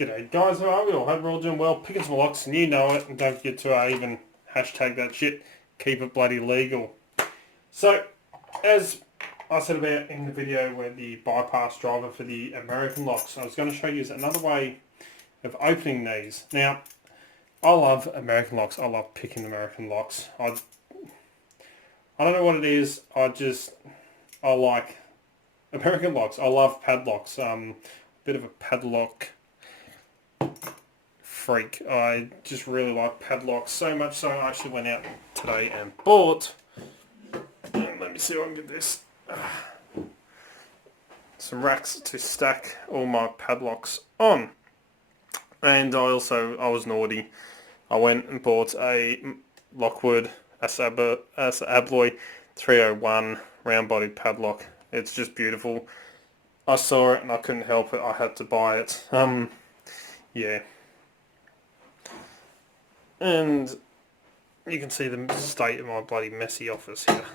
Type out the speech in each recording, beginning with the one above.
G'day guys, how are we all? Hope we're all doing well. Picking some locks and you know it, and don't forget to even hashtag that shit. Keep it bloody legal. So, as I said about in the video where the bypass driver for the American locks, I was going to show you another way of opening these. Now, I love American locks. I love picking American locks. I don't know what it is. I like American locks. I love padlocks. Bit of a padlock freak. I just really like padlocks so much so I actually went out today and bought, let me see if I can get this, some racks to stack all my padlocks on. And I was naughty. I went and bought a Lockwood Abloy 301 round-bodied padlock. It's just beautiful. I saw it and I couldn't help it. I had to buy it. Yeah. And you can see the state of my bloody messy office here.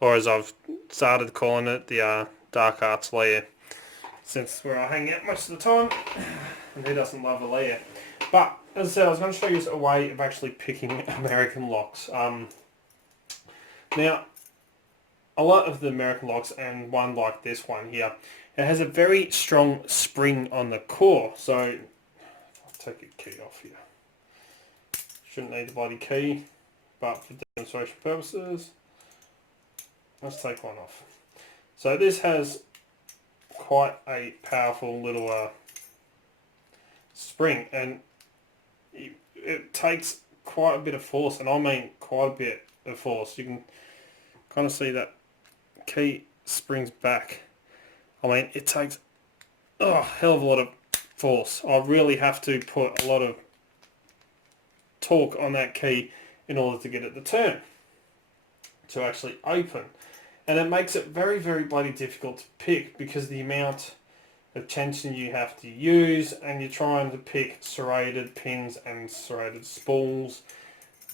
Or as I've started calling it, the dark arts lair. Since where I hang out most of the time. And who doesn't love a lair? But, as I said, I was going to show you a way of actually picking American locks. Now, a lot of the American locks, and one like this one here, it has a very strong spring on the core. So, I'll take your key off here. Shouldn't need the bloody key, but for demonstration purposes, let's take one off. So this has quite a powerful little spring, and it takes quite a bit of force, and I mean quite a bit of force. You can kind of see that key springs back. I mean, it takes a hell of a lot of force. I really have to put a lot of torque on that key in order to get it to turn, to actually open. And it makes it very, very bloody difficult to pick because the amount of tension you have to use, and you're trying to pick serrated pins and serrated spools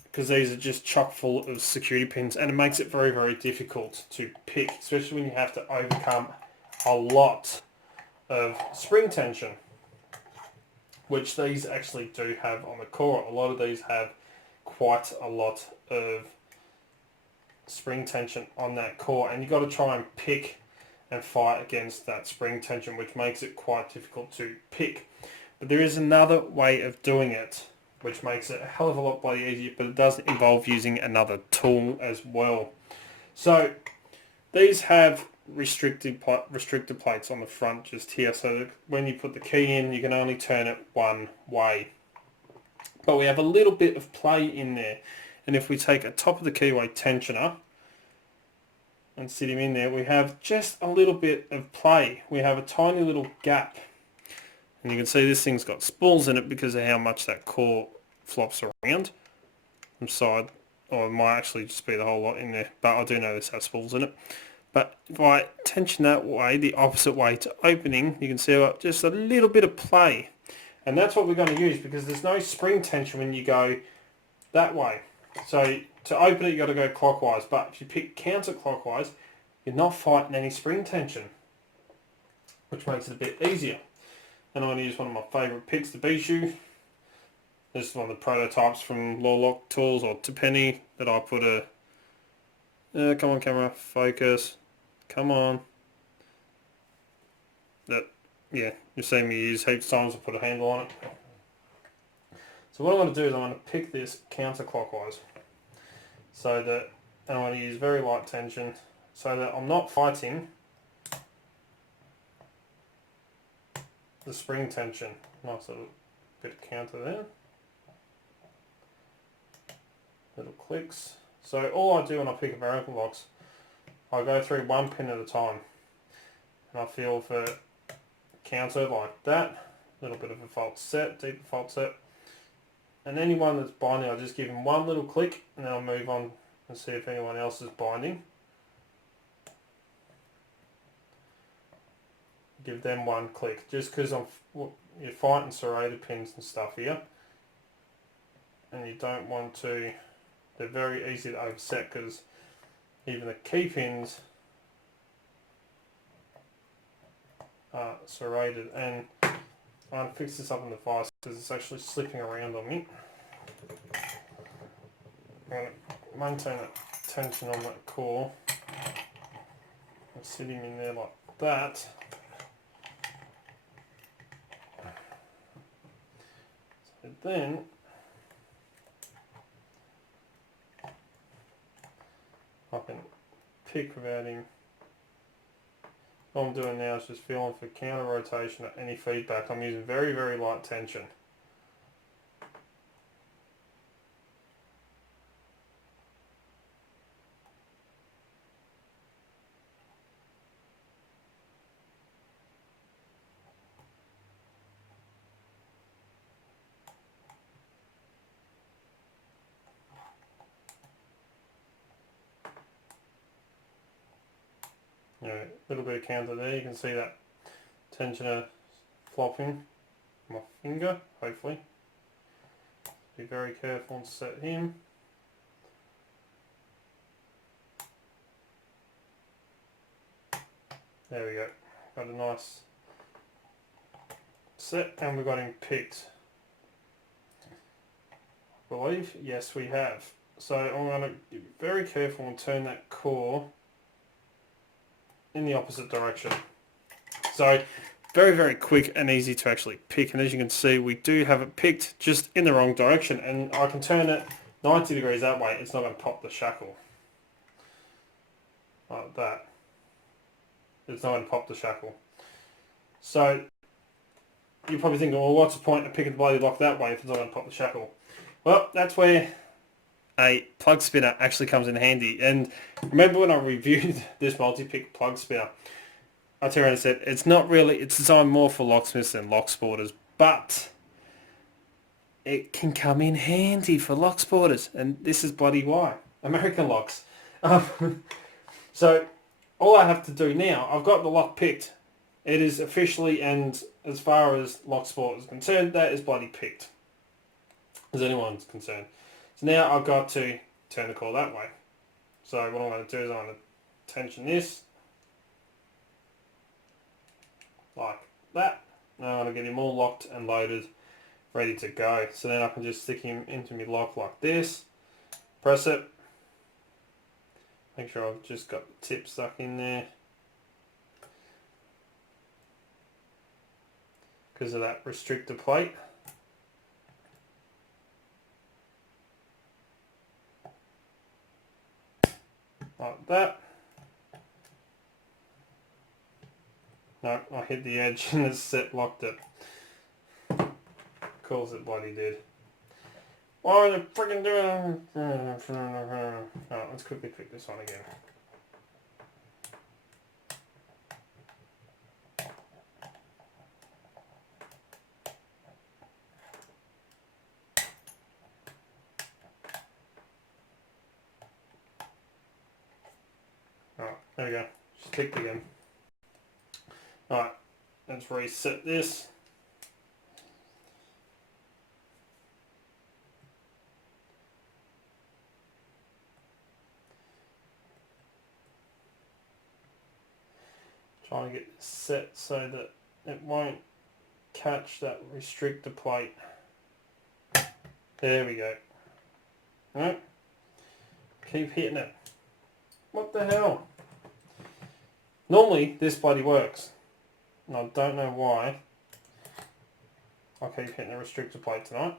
because these are just chock full of security pins, and it makes it very, very difficult to pick, especially when you have to overcome a lot of spring tension, which these actually do have on the core. A lot of these have quite a lot of spring tension on that core, and you've got to try and pick and fight against that spring tension, which makes it quite difficult to pick. But there is another way of doing it, which makes it a hell of a lot bloody easier, but it does involve using another tool as well. So these have restricted plates on the front just here, so that when you put the key in you can only turn it one way, but we have a little bit of play in there, and if we take a top of the keyway tensioner and sit him in there, we have just a little bit of play. We have a tiny little gap, and you can see this thing's got spools in it because of how much that core flops around from side, or it might actually just be the whole lot in there, but I do know this has spools in it. But if I tension that way, the opposite way to opening, you can see I've got just a little bit of play. And that's what we're going to use because there's no spring tension when you go that way. So to open it, you've got to go clockwise. But if you pick counterclockwise, you're not fighting any spring tension, which makes it a bit easier. And I'm going to use one of my favourite picks, the Bijou. This is one of the prototypes from Lock Tools or Tippenny that I put a... come on camera, focus. Come on. Yeah, you've seen me use heaps of times to put a handle on it. So what I'm going to do is I'm going to pick this counterclockwise, so that, and I'm going to use very light tension, so that I'm not fighting the spring tension. Nice little bit of counter there. Little clicks. So all I do when I pick American locks, I go through one pin at a time, and I feel for counter like that, a little bit of a fault set, deeper fault set, and anyone that's binding I just give them one little click, and then I'll move on and see if anyone else is binding. Give them one click, just because you're fighting serrated pins and stuff here, and you don't want to, they're very easy to overset because even the key pins serrated, and I'm going to fix this up in the vise because it's actually slipping around on me. I'm going to maintain that tension on that core. I'm sitting in there like that. So then I can pick without him. All I'm doing now is just feeling for counter rotation at any feedback. I'm using very, very light tension. You know, a little bit of counter there. You can see that tensioner flopping my finger, hopefully. Be very careful and set him. There we go. Got a nice set and we've got him picked. I believe, yes we have. So I'm going to be very careful and turn that core in the opposite direction. So very, very quick and easy to actually pick, and as you can see we do have it picked just in the wrong direction, and I can turn it 90 degrees that way. It's not going to pop the shackle like that. It's not going to pop the shackle. So you're probably thinking, well, what's the point of picking the bloody lock that way if it's not going to pop the shackle? Well, that's where a plug spinner actually comes in handy. And remember when I reviewed this multi-pick plug spinner, I turned around and said, it's designed more for locksmiths than locksporters, but it can come in handy for locksporters, and this is bloody why. American locks. So all I have to do now, I've got the lock picked. It is officially, and as far as Locksport is concerned, that is bloody picked, as anyone's concerned. So now I've got to turn the core that way. So what I'm going to do is I'm going to tension this like that. Now I'm going to get him all locked and loaded, ready to go. So then I can just stick him into my lock like this, press it, make sure I've just got the tip stuck in there. Because of that restrictor plate. Like that. No, I hit the edge and the set locked it. Calls it bloody did. Why are they freaking doing it? Alright, let's quickly pick this one again. Alright, there we go. Just picked again. Alright, let's reset this. Trying to get this set so that it won't catch that restrictor plate. There we go. Alright. Keep hitting it. What the hell? Normally this bloody works. And I don't know why I keep hitting the restrictor plate tonight.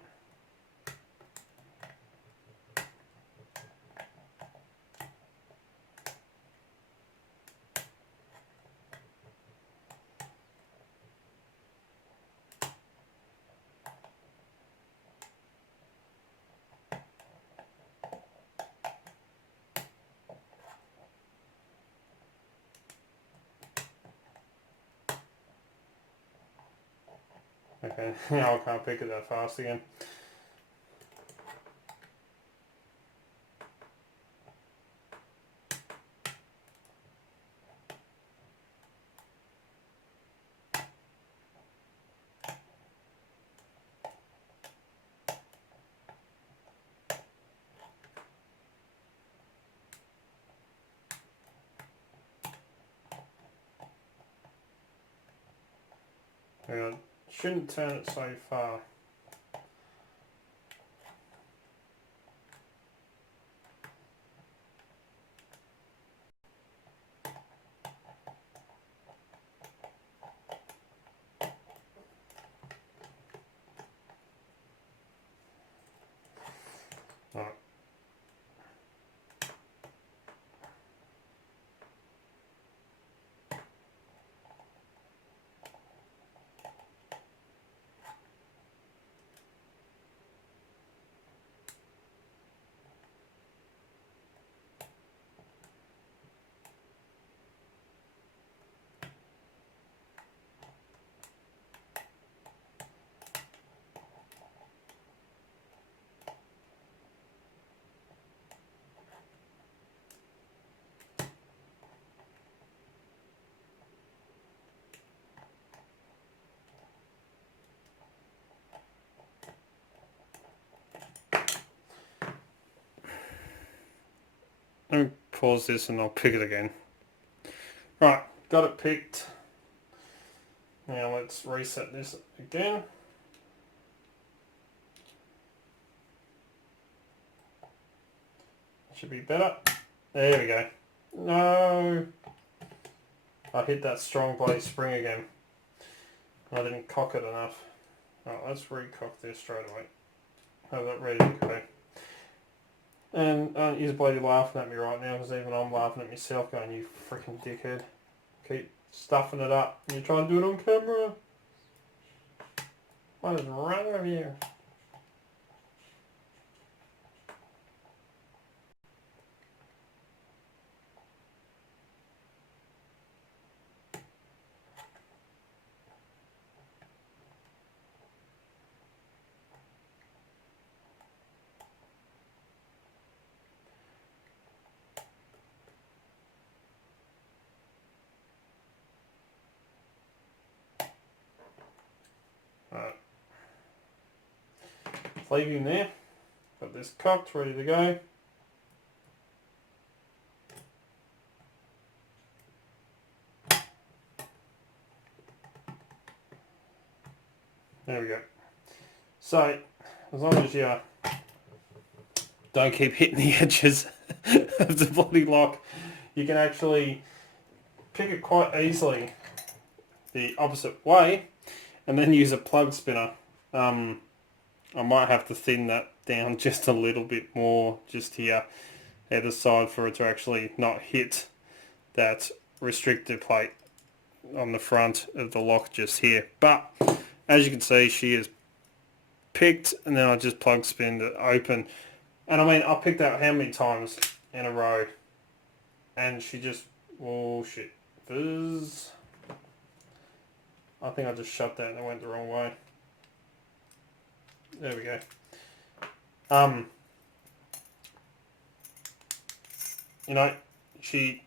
Okay, now I can't pick it that fast again. Hang on. Shouldn't turn it so far. Right. Let me pause this and I'll pick it again. Right, got it picked. Now let's reset this again. Should be better. There we go. No. I hit that strong bloody spring again. I didn't cock it enough. Right, let's recock this straight away. Have that ready to go. And you're bloody laughing at me right now because even I'm laughing at myself going, you freaking dickhead. Keep stuffing it up. You're trying to do it on camera. What is wrong with you? Alright. Leave him there. Got this cocked, ready to go. There we go. So, as long as you don't keep hitting the edges of the bloody lock, you can actually pick it quite easily the opposite way and then use a plug spinner. I might have to thin that down just a little bit more just here either side for it to actually not hit that restrictor plate on the front of the lock just here. But as you can see, she is picked, and then I just plug spin it open. And I mean, I picked out how many times in a row, and she just, oh shit, fizz. I think I just shut that and it went the wrong way. There we go. You know, she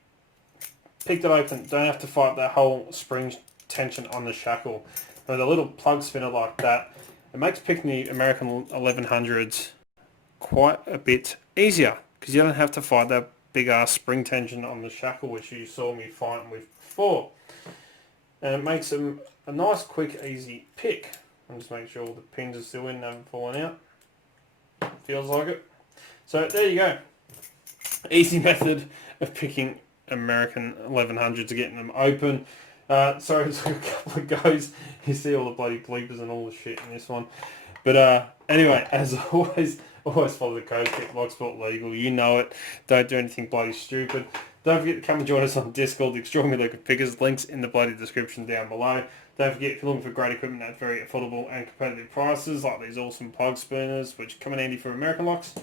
picked it open. Don't have to fight that whole spring tension on the shackle. With a little plug spinner like that, it makes picking the American 1100s quite a bit easier because you don't have to fight that big ass spring tension on the shackle which you saw me fighting with before. And it makes them a nice, quick, easy pick. I'll just make sure all the pins are still in and haven't fallen out. Feels like it. So there you go. Easy method of picking American 1100s, getting them open. Sorry, it took a couple of goes. You see all the bloody bleepers and all the shit in this one. But anyway, as always follow the code, keep Locksport legal. You know it. Don't do anything bloody stupid. Don't forget to come and join us on Discord, the Extraordinary League of Pickers. Links in the bloody description down below. Don't forget, if you're looking for great equipment at very affordable and competitive prices, like these awesome plug spinners, which come in handy for American locks,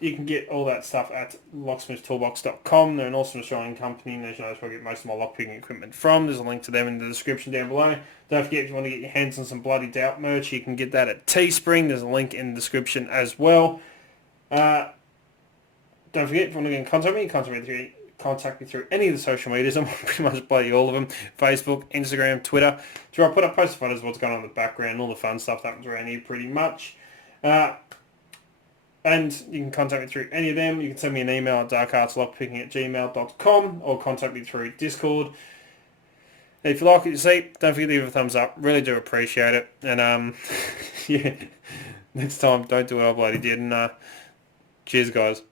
you can get all that stuff at locksmithtoolbox.com. They're an awesome Australian company, and as you know, that's where I get most of my lockpicking equipment from. There's a link to them in the description down below. Don't forget, if you want to get your hands on some bloody doubt merch, you can get that at Teespring. There's a link in the description as well. Don't forget, if you want to get in contact with me, contact me through any of the social medias. I'm pretty much bloody all of them. Facebook, Instagram, Twitter. So I put up post photos of what's going on in the background, all the fun stuff that happens around here pretty much. And you can contact me through any of them. You can send me an email at darkartslockpicking@gmail.com or contact me through Discord. If you like what you see, don't forget to give it a thumbs up. Really do appreciate it. And yeah, next time don't do what I bloody did. And cheers, guys.